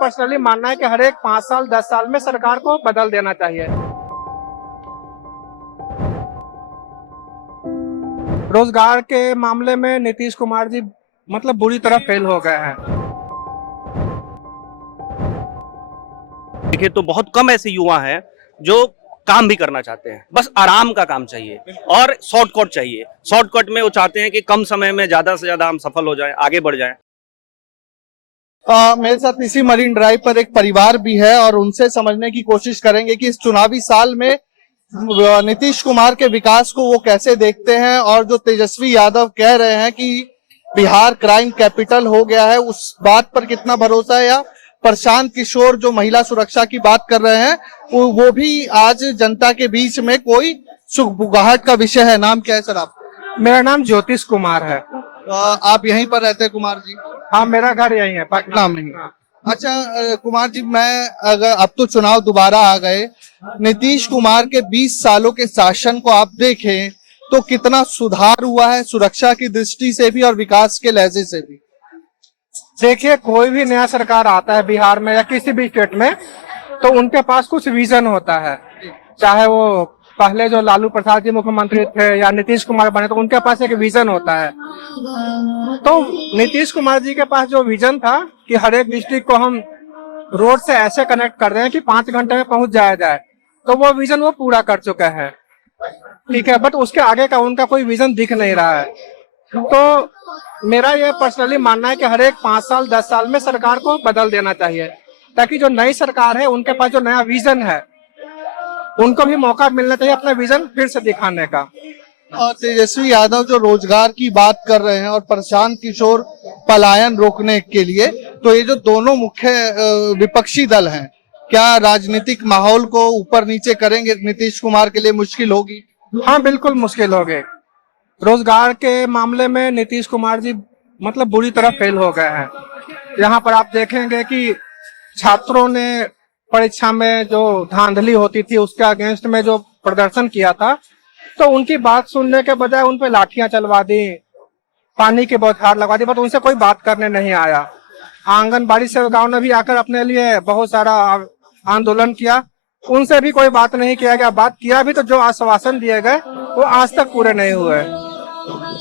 Personally मानना है कि हर एक 5 साल 10 साल में सरकार को बदल देना चाहिए। रोजगार के मामले में नीतीश कुमार जी मतलब बुरी तरह फेल हो गए हैं। देखिए तो बहुत कम ऐसे युवा हैं जो काम भी करना चाहते हैं, बस आराम का काम चाहिए और शॉर्टकट चाहिए। शॉर्टकट में वो चाहते हैं कि कम समय में ज्यादा से ज्यादा हम सफल हो जाएं, आगे बढ़ जाएं। मेरे साथ इसी मरीन ड्राइव पर एक परिवार भी है और उनसे समझने की कोशिश करेंगे कि इस चुनावी साल में नीतीश कुमार के विकास को वो कैसे देखते हैं और जो तेजस्वी यादव कह रहे हैं कि बिहार क्राइम कैपिटल हो गया है, उस बात पर कितना भरोसा है, या प्रशांत किशोर जो महिला सुरक्षा की बात कर रहे हैं वो भी आज जनता के बीच में कोई सुगबुगाहट का विषय है। नाम क्या है सर आप? मेरा नाम ज्योतिष कुमार है। आप यहीं पर रहते हैं कुमार जी? हाँ, मेरा घर यही है, पटना में ही। अच्छा कुमार जी, मैं अगर अब तो चुनाव दोबारा आ गए, नीतीश कुमार के 20 सालों के शासन को आप देखें तो कितना सुधार हुआ है सुरक्षा की दृष्टि से भी और विकास के लहजे से भी? देखिए, कोई भी नया सरकार आता है बिहार में या किसी भी स्टेट में तो उनके पास कुछ विजन होता है। चाहे वो पहले जो लालू प्रसाद जी मुख्यमंत्री थे या नीतीश कुमार बने, तो उनके पास एक विजन होता है। तो नीतीश कुमार जी के पास जो विजन था कि हर एक डिस्ट्रिक्ट को हम रोड से ऐसे कनेक्ट कर रहे हैं कि 5 घंटे में पहुंच जाया जाए, तो वो विजन वो पूरा कर चुके हैं। ठीक है, बट उसके आगे का उनका कोई विजन दिख नहीं रहा है। तो मेरा ये पर्सनली मानना है कि हर एक 5 साल 10 साल में सरकार को बदल देना चाहिए, ताकि जो नई सरकार है उनके पास जो नया विजन है उनको भी मौका मिलना चाहिए अपना विजन फिर से दिखाने का। और तेजस्वी यादव जो रोजगार की बात कर रहे हैं और प्रशांत किशोर पलायन रोकने के लिए, तो ये जो दोनों मुख्य विपक्षी दल हैं, क्या राजनीतिक माहौल को ऊपर नीचे करेंगे? नीतीश कुमार के लिए मुश्किल होगी? हाँ, बिल्कुल मुश्किल हो गए। रोजगार के मामले में नीतीश कुमार जी मतलब बुरी तरह फेल हो गए हैं। यहाँ पर आप देखेंगे कि छात्रों ने परीक्षा में जो धांधली होती थी उसके अगेंस्ट में जो प्रदर्शन किया था, तो उनकी बात सुनने के बजाय उन पे लाठियां चलवा दी, पानी की बौछार लगवा दी, बट उनसे कोई बात करने नहीं आया। आंगनबाड़ी सेविकाओं ने भी आकर अपने लिए बहुत सारा आंदोलन किया, उनसे भी कोई बात नहीं किया गया। बात किया भी तो जो आश्वासन दिए गए वो आज तक पूरे नहीं हुए।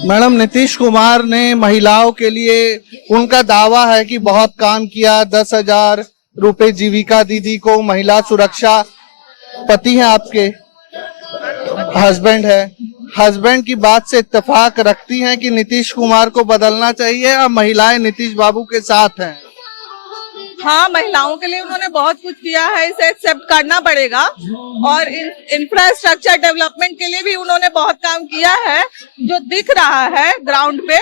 मैडम, नीतीश कुमार ने महिलाओं के लिए, उनका दावा है कि बहुत काम किया, 10,000 रुपए जीविका दीदी को, महिला सुरक्षा। पति हैं आपके, हस्बैंड है, हस्बैंड की बात से इत्तेफाक रखती हैं कि नीतीश कुमार को बदलना चाहिए और महिलाएं नीतीश बाबू के साथ हैं? हाँ, महिलाओं के लिए उन्होंने बहुत कुछ किया है, इसे एक्सेप्ट करना पड़ेगा। और इंफ्रास्ट्रक्चर डेवलपमेंट के लिए भी उन्होंने बहुत काम किया है जो दिख रहा है ग्राउंड पे,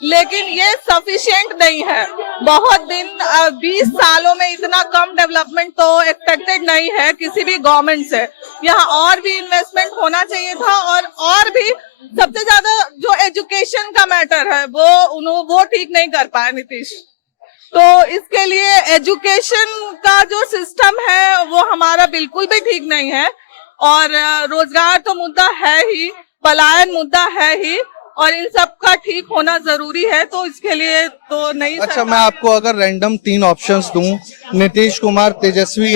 लेकिन ये सफिशिएंट नहीं है। बहुत दिन 20 सालों में इतना कम डेवलपमेंट तो एक्सपेक्टेड नहीं है किसी भी गवर्नमेंट से। यहाँ और भी इन्वेस्टमेंट होना चाहिए था और भी सबसे ज्यादा जो एजुकेशन का मैटर है वो ठीक नहीं कर पाया नीतीश। तो इसके लिए एजुकेशन का जो सिस्टम है वो हमारा बिल्कुल भी ठीक नहीं है। और रोजगार तो मुद्दा है ही, पलायन मुद्दा है ही, और इन सब का ठीक होना जरूरी है। तो इसके लिए तो नहीं। अच्छा, मैं आपको अगर रैंडम 3 ऑप्शंस दूं, नीतीश कुमार तेजस्वी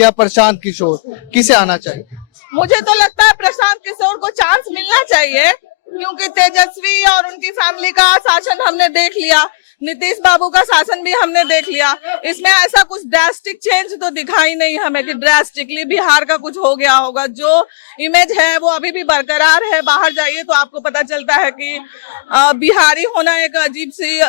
या प्रशांत किशोर, किसे आना चाहिए? मुझे तो लगता है प्रशांत किशोर को चांस मिलना चाहिए, क्योंकि तेजस्वी और उनकी फैमिली का शासन हमने देख लिया, नीतीश बाबू का शासन भी हमने देख लिया। इसमें ऐसा कुछ ड्रास्टिक चेंज तो दिखाई नहीं हमें कि ड्रास्टिकली बिहार का कुछ हो गया होगा। जो इमेज है वो अभी भी बरकरार है। बाहर जाइए तो आपको पता चलता है कि बिहारी होना एक अजीब सी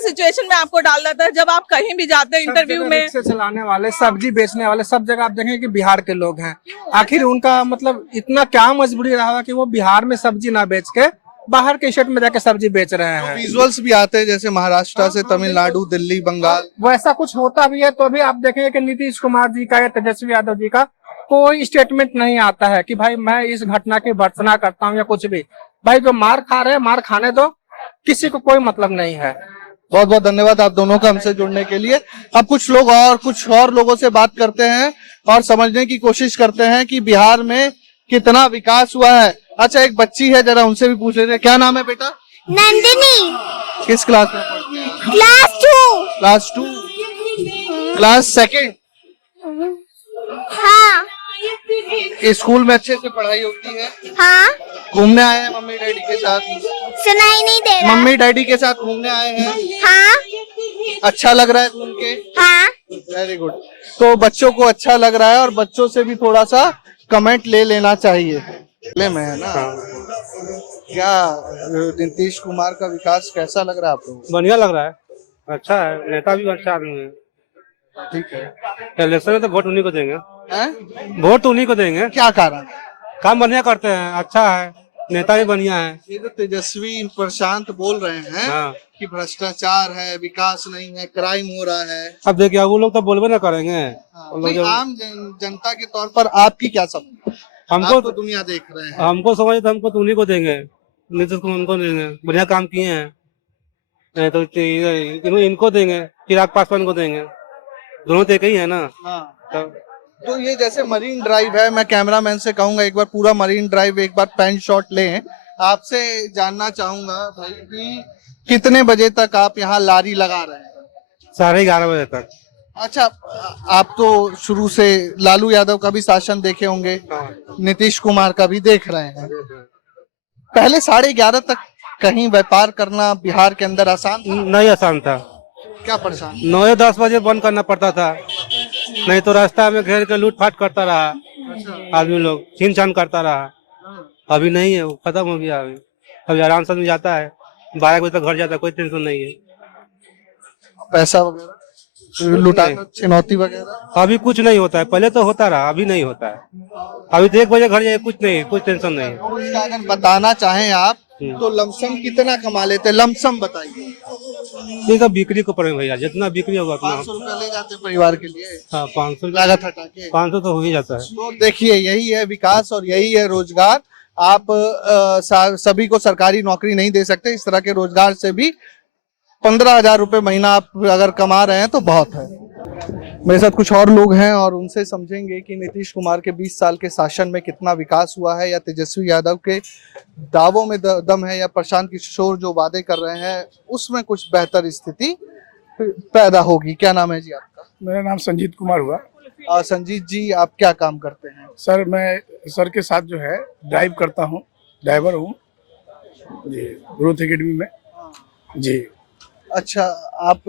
सिचुएशन में आपको डाल देता है। जब आप कहीं भी जाते हैं इंटरव्यू में, रिक्शे चलाने वाले, सब्जी बेचने वाले, सब जगह आप देखेंगे कि बिहार के लोग हैं। आखिर उनका मतलब इतना क्या मजबूरी रहा कि वो बिहार में सब्जी ना बेच के बाहर के स्टेट में जाके सब्जी बेच रहे हैं। विजुअल्स भी आते हैं जैसे महाराष्ट्र से तमिलनाडु, दिल्ली, बंगाल, वैसा कुछ होता भी है तो भी आप देखेंगे कि नीतीश कुमार जी का या तेजस्वी यादव जी का कोई स्टेटमेंट नहीं आता है कि भाई मैं इस घटना की भर्त्सना करता हूँ या कुछ भी। भाई जो मार खा रहे हैं मार खाने दो, किसी को कोई मतलब नहीं है। बहुत बहुत धन्यवाद आप दोनों का हमसे जुड़ने के लिए। अब कुछ और लोगों से बात करते हैं और समझने की कोशिश करते हैं कि बिहार में कितना विकास हुआ है। अच्छा, एक बच्ची है, जरा उनसे भी पूछ लेते हैं। क्या नाम है बेटा? नंदिनी। किस क्लास में पढ़ती है? क्लास 2। Class 2, class 2? हाँ स्कूल में अच्छे से पढ़ाई होती है? हाँ घूमने आए हैं मम्मी डैडी के साथ? सुनाई नहीं दे रहा। मम्मी डैडी के साथ घूमने आए हैं? हाँ अच्छा लग रहा है घूम के? हाँ वेरी गुड। तो बच्चों को अच्छा लग रहा है और बच्चों से भी थोड़ा सा कमेंट ले लेना चाहिए। ले में है ना? क्या नीतीश कुमार का विकास कैसा लग रहा है आपको? बढ़िया लग रहा है, अच्छा है, नेता भी अच्छा आदमी है। ठीक है। इलेक्शन में तो वोट उन्हीं को देंगे, हैं? वोट तो उन्हीं को देंगे। क्या कारण? काम बढ़िया करते हैं, अच्छा है, नेता भी बढ़िया है। ये तो तेजस्वी प्रशांत बोल रहे हैं हाँ। कि भ्रष्टाचार है, विकास नहीं है, क्राइम हो रहा है। अब देखिए वो लोग तो बोलबे ना करेंगे। वो लोग नहीं, जब आम जनता के तौर पर आपकी क्या समझ? हमको आप तो दुनिया देख रहे हैं। हमको समझ तो हमको तो उन्हीं को देंगे, नीतीश कुमार उनको देंगे, बढ़िया काम किए हैं। नहीं तो इनको देंगे, चिराग पासवान को देंगे, दोनों तो एक ही है ना। हाँ। तो ये जैसे मरीन ड्राइव है, मैं कैमरामैन से कहूंगा एक बार पूरा मरीन ड्राइव एक बार पैन शॉट लें। आपसे जानना चाहूंगा भाई कि कितने बजे तक आप यहाँ लारी लगा रहे हैं? 11:30 बजे तक। अच्छा, आप तो शुरू से लालू यादव का भी शासन देखे होंगे, नीतीश कुमार का भी देख रहे हैं। पहले 11:30 तक कहीं व्यापार करना बिहार के अंदर आसान था? नहीं आसान था, क्या परेशान? 9-10 बजे बंद करना पड़ता था, नहीं तो रास्ता में घेर के लूटपाट करता रहा आदमी लोग, छीन छान करता रहा। अभी नहीं है, वो खत्म हो गया। अभी आराम से जाता है, 12 बजे तक घर जाता है, कोई टेंशन नहीं है। पैसा वगैरह लुटाना, चुनौती वगैरह? अभी कुछ नहीं होता है, पहले तो होता रहा, अभी नहीं होता है। अभी तो 1 बजे घर जाए, कुछ नहीं, कुछ टेंशन नहीं है। उसका अगर बताना चाहें आप तो लमसम कितना कमा लेते हैं? लमसम बताइए। ये सब बिक्री को पड़े भैया, जितना बिक्री होगा उतना। 500 रुपया ले जाते हैं परिवार के लिए? हाँ, 500 लागत हटा के 500 तो हो ही जाता है। तो देखिए, यही है विकास और यही है रोजगार। आप सभी को सरकारी नौकरी नहीं दे सकते, इस तरह के रोजगार से भी 15,000 रुपए महीना आप अगर कमा रहे हैं तो बहुत है। मेरे साथ कुछ और लोग हैं और उनसे समझेंगे कि नीतीश कुमार के 20 साल के शासन में कितना विकास हुआ है, या तेजस्वी यादव के दावों में दम है, या प्रशांत किशोर जो वादे कर रहे हैं उसमें कुछ बेहतर स्थिति पैदा होगी। क्या नाम है जी आपका? मेरा नाम संजीत कुमार हुआ। संजीत जी, आप क्या काम करते हैं? सर मैं सर के साथ जो है ड्राइव करता हूँ, ड्राइवर हूँ जी, ग्रोथ एकेडमी में जी। अच्छा, आप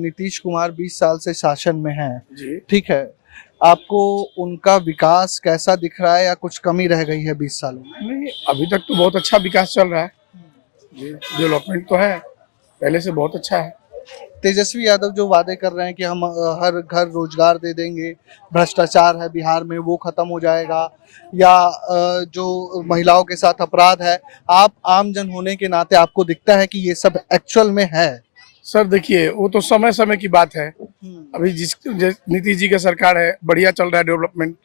नीतीश कुमार 20 साल से शासन में हैं जी। ठीक है, आपको उनका विकास कैसा दिख रहा है या कुछ कमी रह गई है 20 सालों में? नहीं, अभी तक तो बहुत अच्छा विकास चल रहा है जी, डेवलपमेंट तो है, पहले से बहुत अच्छा है। तेजस्वी यादव जो वादे कर रहे हैं कि हम हर घर रोजगार दे देंगे, भ्रष्टाचार है बिहार में वो खत्म हो जाएगा, या जो महिलाओं के साथ अपराध है, आप आम जन होने के नाते आपको दिखता है कि ये सब एक्चुअल में है? सर देखिए, वो तो समय समय की बात है। अभी नीतीश जी का सरकार है, बढ़िया चल रहा है डेवलपमेंट।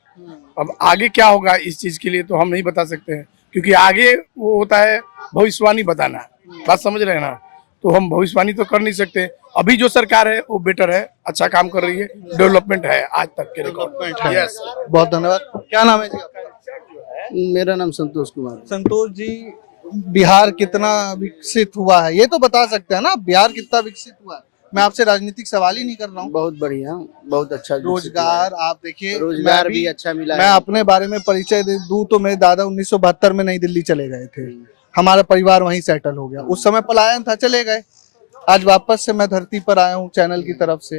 अब आगे क्या होगा इस चीज के लिए तो हम नहीं बता सकते हैं, क्योंकि आगे वो होता है भविष्यवाणी बताना, बात समझ रहे हैं ना, तो हम भविष्यवाणी तो कर नहीं सकते। अभी जो सरकार है वो बेटर है, अच्छा काम कर रही है, डेवलपमेंट है आज तक के रिकॉर्ड है। यस, बहुत धन्यवाद। क्या नाम है जी आपका? मेरा नाम संतोष कुमार। संतोष जी, बिहार कितना विकसित हुआ है ये तो बता सकते हैं ना? बिहार कितना विकसित हुआ है? मैं आपसे राजनीतिक सवाल ही नहीं कर रहा हूँ। बहुत बढ़िया, बहुत अच्छा रोजगार आप देखिए, रोजगार भी अच्छा मिला मैं है। अपने बारे में परिचय दूं तो मेरे दादा 1972 में नई दिल्ली चले गए थे, हमारा परिवार वहीं सेटल हो गया। उस समय पलायन था, चले गए, आज वापस से मैं धरती पर आया हूँ चैनल की तरफ से,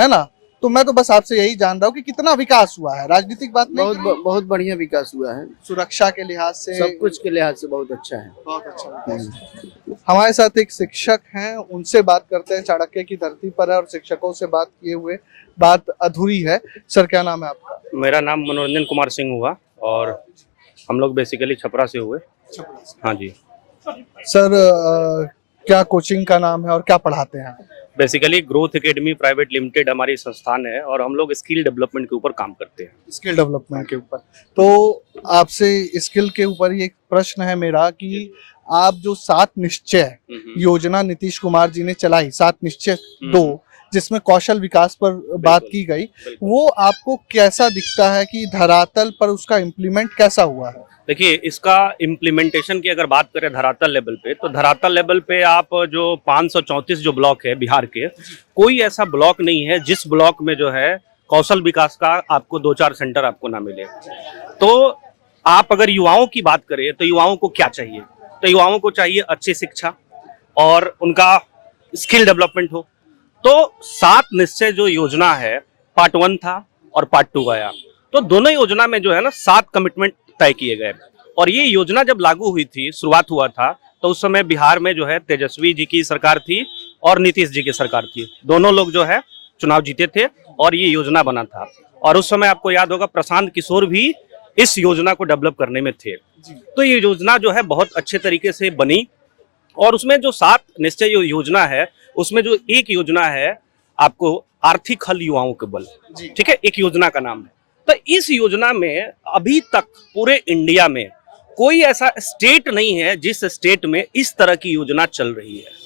है ना? तो मैं तो बस आपसे यही जान रहा हूँ कि कितना विकास हुआ है, राजनीतिक बात नहीं। बहुत बढ़िया विकास हुआ है, सुरक्षा के लिहाज से, सब कुछ के लिहाज से बहुत अच्छा है। बहुत अच्छा। हमारे साथ एक शिक्षक हैं, उनसे बात करते हैं। चाणक्य की धरती पर है और शिक्षकों से बात किए हुए बात अधूरी है। सर, क्या नाम है आपका? मेरा नाम मनोरंजन कुमार सिंह हुआ और हम लोग बेसिकली छपरा से हुए। हाँ जी सर, क्या कोचिंग का नाम है और क्या पढ़ाते हैं? Basically growth academy private limited हमारी संस्थान है और हम लोग स्किल डेवलपमेंट के ऊपर काम करते हैं। स्किल डेवलपमेंट के ऊपर। तो आपसे स्किल के ऊपर ही एक प्रश्न है मेरा कि आप जो 7 निश्चय योजना नीतीश कुमार जी ने चलाई, 7 निश्चय 2, जिसमें कौशल विकास पर बात की गई, वो आपको कैसा दिखता है कि धरातल पर उसका इम्प्लीमेंट कैसा हुआ है? देखिए, इसका इम्प्लीमेंटेशन की अगर बात करें धरातल लेवल पे, तो धरातल लेवल पे आप जो 534 जो ब्लॉक है बिहार के, कोई ऐसा ब्लॉक नहीं है जिस ब्लॉक में जो है कौशल विकास का आपको 2-4 सेंटर आपको ना मिले। तो आप अगर युवाओं की बात करें तो युवाओं को क्या चाहिए? तो युवाओं को चाहिए अच्छी शिक्षा और उनका स्किल डेवलपमेंट हो। तो 7 निश्चय जो योजना है, पार्ट 1 था और पार्ट 2 आया, तो दोनों योजना में जो है ना 7 कमिटमेंट तय किए गए। और ये योजना जब लागू हुई थी, शुरुआत हुआ था, तो उस समय बिहार में जो है तेजस्वी जी की सरकार थी और नीतीश जी की सरकार थी। दोनों लोग जो है चुनाव जीते थे और ये योजना बना था। और उस समय आपको याद होगा प्रशांत किशोर भी इस योजना को डेवलप करने में थे। तो ये योजना जो है बहुत अच्छे तरीके से बनी। और उसमें जो 7 निश्चय योजना है, उसमें जो एक योजना है आपको आर्थिक हल युवाओं के बल, ठीक है, एक योजना का नाम है। तो इस योजना में अभी तक पूरे इंडिया में कोई ऐसा स्टेट नहीं है जिस स्टेट में इस तरह की योजना चल रही है।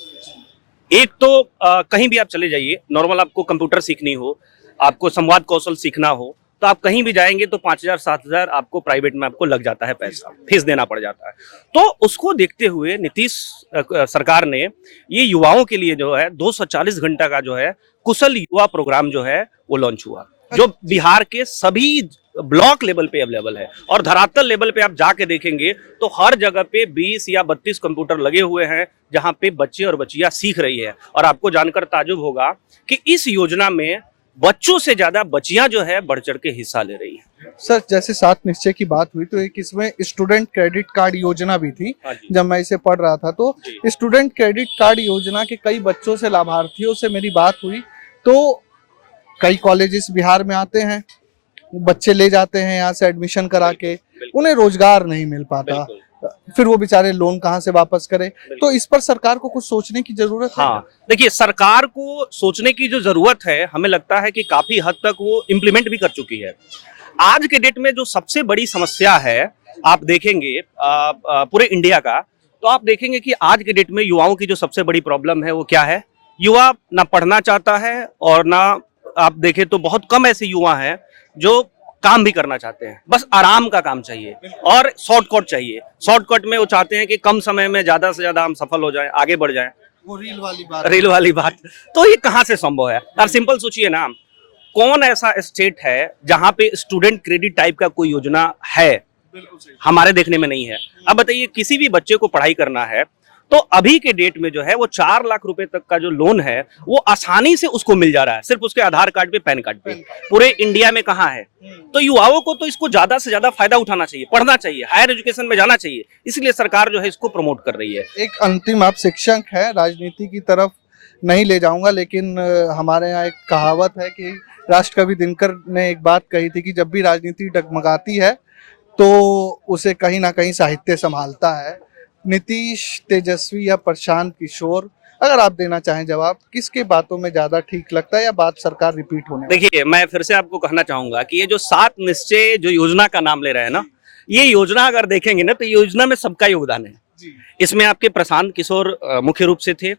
एक तो कहीं भी आप चले जाइए, नॉर्मल आपको कंप्यूटर सीखनी हो, आपको संवाद कौशल सीखना हो, तो आप कहीं भी जाएंगे तो 5,000-7,000 आपको प्राइवेट में आपको लग जाता है, पैसा फीस देना पड़ जाता है। तो उसको देखते हुए नीतीश सरकार ने ये युवाओं के लिए जो है 240 घंटा का जो है कुशल युवा प्रोग्राम जो है वो लॉन्च हुआ, जो बिहार के सभी ब्लॉक लेवल पे अवेलेबल है। और धरातल लेवल पे आप जाके देखेंगे तो हर जगह पे 20 या 32 कंप्यूटर लगे हुए हैं, जहां पे बच्चे और बच्चियां सीख रही है। और आपको जानकर ताजुब होगा कि इस योजना में बच्चों से ज्यादा बच्चियां जो है बढ़ चढ़ के हिस्सा ले रही है। सर, जैसे 7 निश्चय की बात हुई तो एक इसमें स्टूडेंट क्रेडिट कार्ड योजना भी थी। जब मैं इसे पढ़ रहा था तो स्टूडेंट क्रेडिट कार्ड योजना के कई बच्चों से, लाभार्थियों से मेरी बात हुई, तो कई कॉलेजेस बिहार में आते हैं, बच्चे ले जाते हैं यहाँ से एडमिशन करा के, उन्हें रोजगार नहीं मिल पाता, फिर वो बेचारे लोन कहाँ से वापस करें। तो इस पर सरकार को कुछ सोचने की जरूरत है। हाँ, देखिए, सरकार को सोचने की जो जरूरत है, हमें लगता है कि काफी हद तक वो इम्प्लीमेंट भी कर चुकी है। आज के डेट में जो सबसे बड़ी समस्या है, आप देखेंगे पूरे इंडिया का, तो आप देखेंगे कि आज के डेट में युवाओं की जो सबसे बड़ी प्रॉब्लम है वो क्या है? युवा ना पढ़ना चाहता है और ना, आप देखें तो बहुत कम ऐसे युवा हैं जो काम भी करना चाहते हैं। बस आराम का काम चाहिए और शॉर्टकट चाहिए। शॉर्टकट में वो चाहते हैं कि कम समय में ज्यादा से ज्यादा हम सफल हो जाएं, आगे बढ़ जाएं। वो रील वाली बात तो ये कहाँ से संभव है? आप सिंपल सोचिए ना, कौन ऐसा स्टेट है जहां पे स्टूडेंट क्रेडिट टाइप का कोई योजना है? हमारे देखने में नहीं है। अब बताइए, किसी भी बच्चे को पढ़ाई करना है तो अभी के डेट में जो है वो 4 लाख रुपए तक का जो लोन है वो आसानी से उसको मिल जा रहा है, सिर्फ उसके आधार कार्ड पे, पैन कार्ड पे। पूरे इंडिया में कहाँ है? तो युवाओं को तो इसको ज्यादा से ज्यादा फायदा उठाना चाहिए, पढ़ना चाहिए, हायर एजुकेशन में जाना चाहिए, इसलिए सरकार जो है इसको प्रमोट कर रही है। एक अंतिम, आप शिक्षक है, राजनीति की तरफ नहीं ले जाऊंगा, लेकिन हमारे यहाँ एक कहावत है कि राष्ट्रकवि दिनकर ने एक बात कही थी कि जब भी राजनीति डगमगाती है तो उसे कहीं ना कहीं साहित्य संभालता है। नीतीश, तेजस्वी या प्रशांत किशोर, अगर आप देना चाहें जवाब, किसके बातों में ज्यादा ठीक लगता है या बात सरकार रिपीट होने? देखिए, मैं फिर से आपको कहना चाहूंगा कि ये जो 7 निश्चय जो योजना का नाम ले रहे हैं ना, ये योजना अगर देखेंगे ना तो योजना में सबका योगदान है। इसमें आपके प्रशांत किशोर मुख्य रूप से थे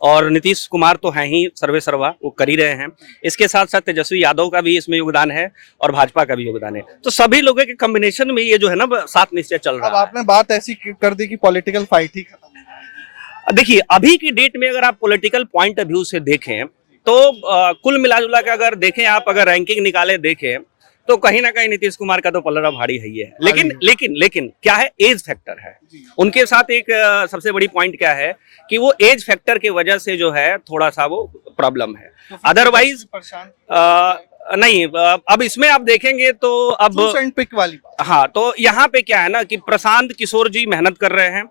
और नीतीश कुमार तो हैं ही सर्वे सर्वा, वो कर ही रहे हैं। इसके साथ साथ तेजस्वी यादव का भी इसमें योगदान है और भाजपा का भी योगदान है। तो सभी लोगों के कॉम्बिनेशन में ये जो है ना 7 निश्चय चल रहा है। अब आपने बात ऐसी कर दी कि पॉलिटिकल फाइट ही खत्म। देखिए, अभी की डेट में अगर आप पॉलिटिकल पॉइंट ऑफ व्यू से देखें तो कुल मिलाजुला के अगर देखें, आप अगर रैंकिंग निकाले देखें तो कहीं ना कहीं नीतीश कुमार का तो पलड़ा भारी है ही है। लेकिन क्या है? एज फैक्टर है उनके साथ। एक सबसे बड़ी पॉइंट क्या है कि वो एज फैक्टर की वजह से जो है थोड़ा सा वो प्रॉब्लम है। अदरवाइज नहीं। अब इसमें आप देखेंगे तो अब पिक वाली, हाँ, तो यहाँ पे क्या है ना कि प्रशांत किशोर जी मेहनत कर रहे हैं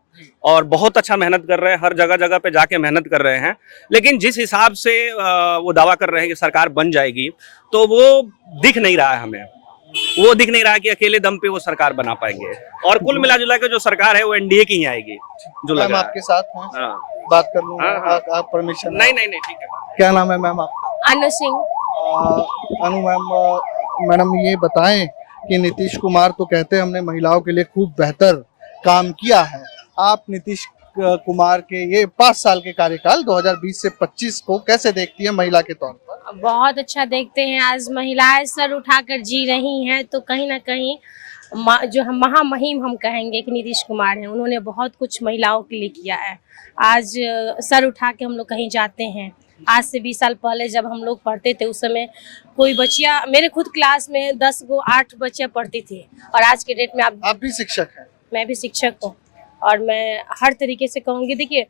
और बहुत अच्छा मेहनत कर रहे हैं, हर जगह जगह पे जाके मेहनत कर रहे हैं। लेकिन जिस हिसाब से वो दावा कर रहे हैं कि सरकार बन जाएगी, तो वो दिख नहीं रहा है हमें। वो दिख नहीं रहा है कि अकेले दम पे वो सरकार बना पाएंगे। और कुल मिला जुला के जो सरकार है वो एनडीए की ही आएगी जो लगा है। आपके साथ हैं, हाँ। बात कर लूंगा। हाँ। आप परमिशन? नहीं, ठीक है। क्या नाम है मैम आपका? अनु सिंह। अनु मैडम, ये बताएं कि नीतीश कुमार तो कहते हैं हमने महिलाओं के लिए खूब बेहतर काम किया है। आप नीतीश कुमार के ये 5 साल के कार्यकाल 2020 से 25 को कैसे देखती है महिला के तौर पर? बहुत अच्छा देखते हैं। आज महिलाएं सर उठाकर जी रही हैं, तो कहीं ना कहीं जो हम महामहिम हम कहेंगे कि नीतीश कुमार हैं, उन्होंने बहुत कुछ महिलाओं के लिए किया है। आज सर उठा के हम लोग कहीं जाते हैं। आज से 20 साल पहले जब हम लोग पढ़ते थे, उस समय कोई बच्चियां, मेरे खुद क्लास में 8 बच्चियां पढ़ती थी, और आज के डेट में आप भी शिक्षक हैं? मैं भी शिक्षक हूँ, और मैं हर तरीके से कहूँगी, देखिए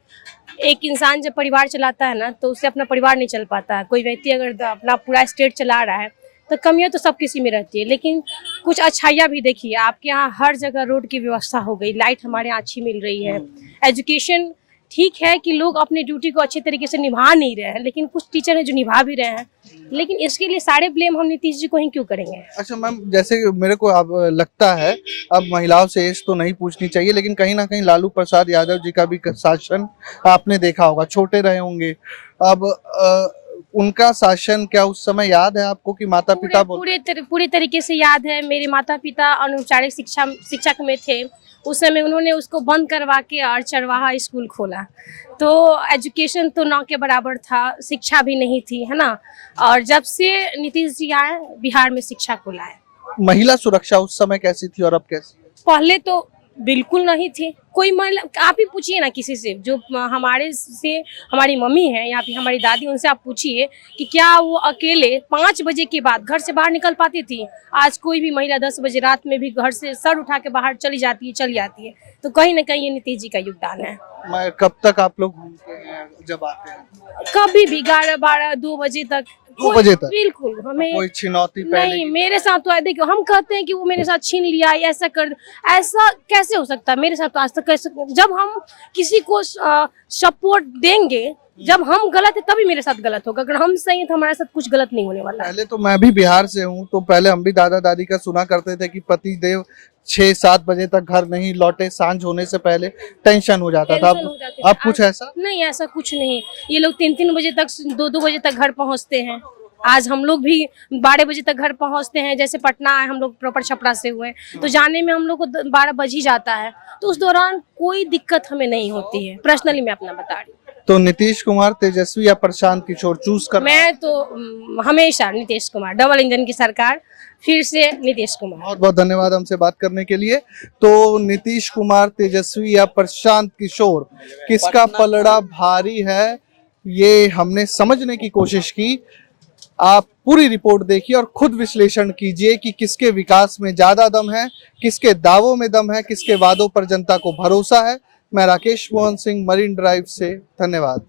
एक इंसान जब परिवार चलाता है ना, तो उससे अपना परिवार नहीं चल पाता है। कोई व्यक्ति अगर अपना पूरा स्टेट चला रहा है, तो कमियां तो सब किसी में रहती है, लेकिन कुछ अच्छाइयाँ भी देखिए। आपके यहाँ हर जगह रोड की व्यवस्था हो गई, लाइट हमारे यहाँ अच्छी मिल रही है, एजुकेशन ठीक है कि लोग अपनी ड्यूटी को अच्छे तरीके से निभा नहीं रहे हैं, लेकिन कुछ टीचर हैं जो निभा भी रहे हैं। लेकिन इसके लिए सारे ब्लेम हम नीतीश जी को ही क्यों करेंगे? अच्छा मैम, जैसे मेरे को अब लगता है, अब महिलाओं से एज तो नहीं पूछनी चाहिए, लेकिन कहीं ना कहीं लालू प्रसाद यादव जी का भी शासन आपने देखा होगा, छोटे रहे होंगे। अब उनका शासन क्या उस समय याद है आपको कि माता पिता पूरे तरीके से याद है। मेरे माता पिता अनौपचारिक शिक्षक में थे। उस समय उन्होंने उसको बंद करवा के और चरवाहा स्कूल खोला, तो एजुकेशन तो ना के बराबर था, शिक्षा भी नहीं थी, है ना। और जब से नीतीश जी आए, बिहार में शिक्षा को लाए। महिला सुरक्षा उस समय कैसी थी और अब कैसी? पहले तो बिल्कुल नहीं थी। कोई महिला, आप ही पूछिए ना किसी से, जो हमारी मम्मी है या फिर हमारी दादी, उनसे आप पूछिए कि क्या वो अकेले 5 बजे के बाद घर से बाहर निकल पाती थी। आज कोई भी महिला 10 बजे रात में भी घर से सर उठा के बाहर चली जाती है। तो कहीं ना कहीं ये नीतीश जी का योगदान है। कब तक आप लोग घूमते हैं जब आते हैं? कभी भी 11, 12, 2 बजे तक। 2 बजे तक? बिल्कुल। हमें कोई छिनौती पहले नहीं, मेरे साथ तो देखो, हम कहते हैं कि वो मेरे साथ छीन लिया, ऐसा कैसे हो सकता है? मेरे साथ तो आज तक कैसे, जब हम किसी को सपोर्ट देंगे, जब हम गलत है तभी मेरे साथ गलत होगा। अगर हम सही है तो हमारे साथ कुछ गलत नहीं होने वाला। पहले तो मैं भी बिहार से हूँ, तो पहले हम भी दादा दादी का सुना करते थे कि पति देव 6-7 बजे तक घर नहीं लौटे, सांझ होने से पहले टेंशन हो जाता था। अब कुछ ऐसा नहीं, ऐसा कुछ नहीं। ये लोग 3-3 बजे तक, 2-2 बजे तक घर पहुँचते हैं। आज हम लोग भी 12 बजे तक घर पहुंचते हैं। जैसे पटना है, हम लोग प्रॉपर छपरा से हुए, तो जाने में हम लोग को 12 बज ही जाता है। तो उस दौरान कोई दिक्कत हमें नहीं होती है। पर्सनली मैं अपना बता रही हूँ। तो नीतीश कुमार, तेजस्वी या प्रशांत किशोर चूज कर? मैं तो हमेशा नीतीश कुमार, डबल इंजन की सरकार, फिर से नीतीश कुमार। बहुत बहुत धन्यवाद हमसे बात करने के लिए। तो नीतीश कुमार, तेजस्वी या प्रशांत किशोर, किसका पलड़ा भारी है, ये हमने समझने की कोशिश की। आप पूरी रिपोर्ट देखिए और खुद विश्लेषण कीजिए कि किसके विकास में ज्यादा दम है, किसके दावों में दम है, किसके वादों पर जनता को भरोसा है। मैं राकेश मोहन सिंह, मरीन ड्राइव से, धन्यवाद।